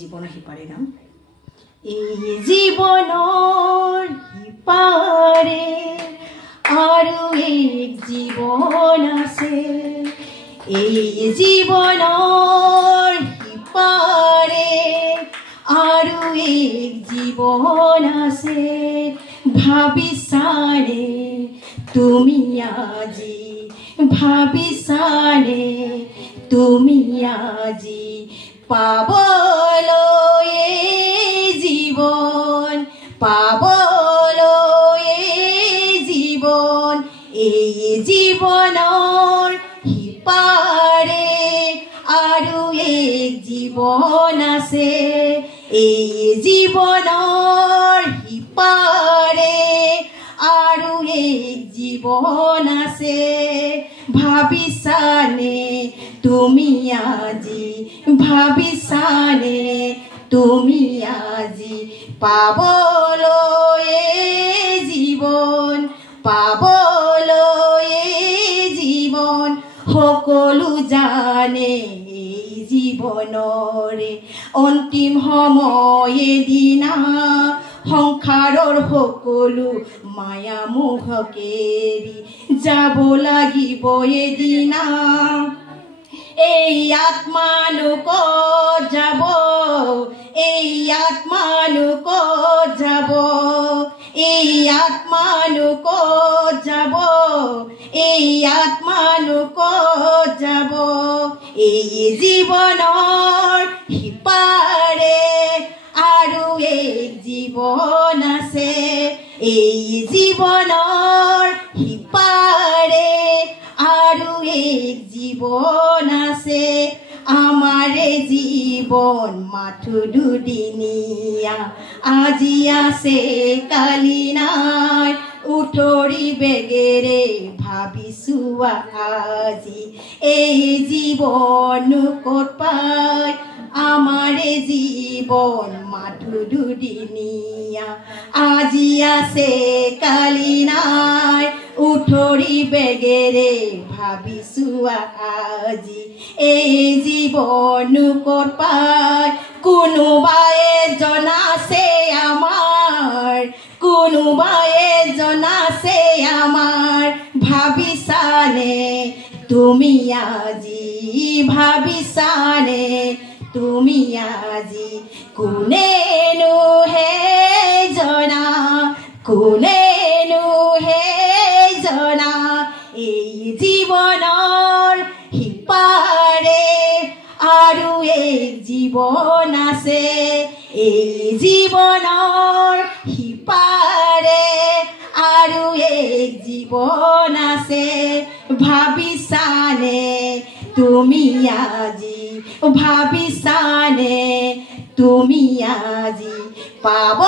জীৱনৰ সিপাৰে গাম। এই জীৱনৰ সিপাৰে আৰু এক জীৱন আছে, এই জীৱনৰ সিপাৰে আৰু এক জীৱন আছে। ভাবিছানে তুমি আজি, ভাবিছানে তুমি আজি পাবলৈ জীৱন, পাবলৈ জীৱন। এই জীৱনৰ সিপাৰে আৰু এক জীৱন আছে, এই জীৱনৰ সিপাৰে আৰু এক জীৱন আছে। ভাবিছানে তুমি আজি, ভাবিছানে তুমি আজি পাবলৈ জীৱন, পাবলৈ জীৱন। সকলো জানে এই জীৱনৰে অন্তিম সময় এদিনা, সংসাৰৰ সকলো মায়া মোহকেৰি যাব লাগিব এদিনা। এই আত্মানো ক'ত যাব, এই আত্মানো ক'ত যাব, এই আত্মানো ক'ত যাব, এই আত্মানো ক'ত যাব। এই জীৱনৰ সিপাৰে আৰু এক জীৱন আছে, এই জীৱনৰ সিপাৰে আৰু এক জীৱন আছে। আমাৰে জীৱন মাথো দুদিনীয়া, আজি আছে কালি নাই। উঠৰি বেগেৰে ভাবিছো আজি, এই জীৱন ক'ত পায়। আমাৰে জীৱন মাথো দুদিনীয়া, আজি আছে কালি নাই। উঠৰি বেগেৰে ভাবিছো আজি, এই জীৱন ক'ত পায়। কোনোবা এজন আছে আমাৰ, কোনোবা এজন আছে আমাৰ। ভাবিছানে তুমি আজি, ভাবিছানে তুমি আজি। কোনেনো হে জনা, কোনেনো হে জনা। এই জীৱনৰ সিপাৰে আৰু এক জীৱন আছে, এই জীৱনৰ সিপাৰে আৰু এক জীৱন আছে। ভাবিছানে তুমি আজি, ভাবিছানে তুমি আজি পাব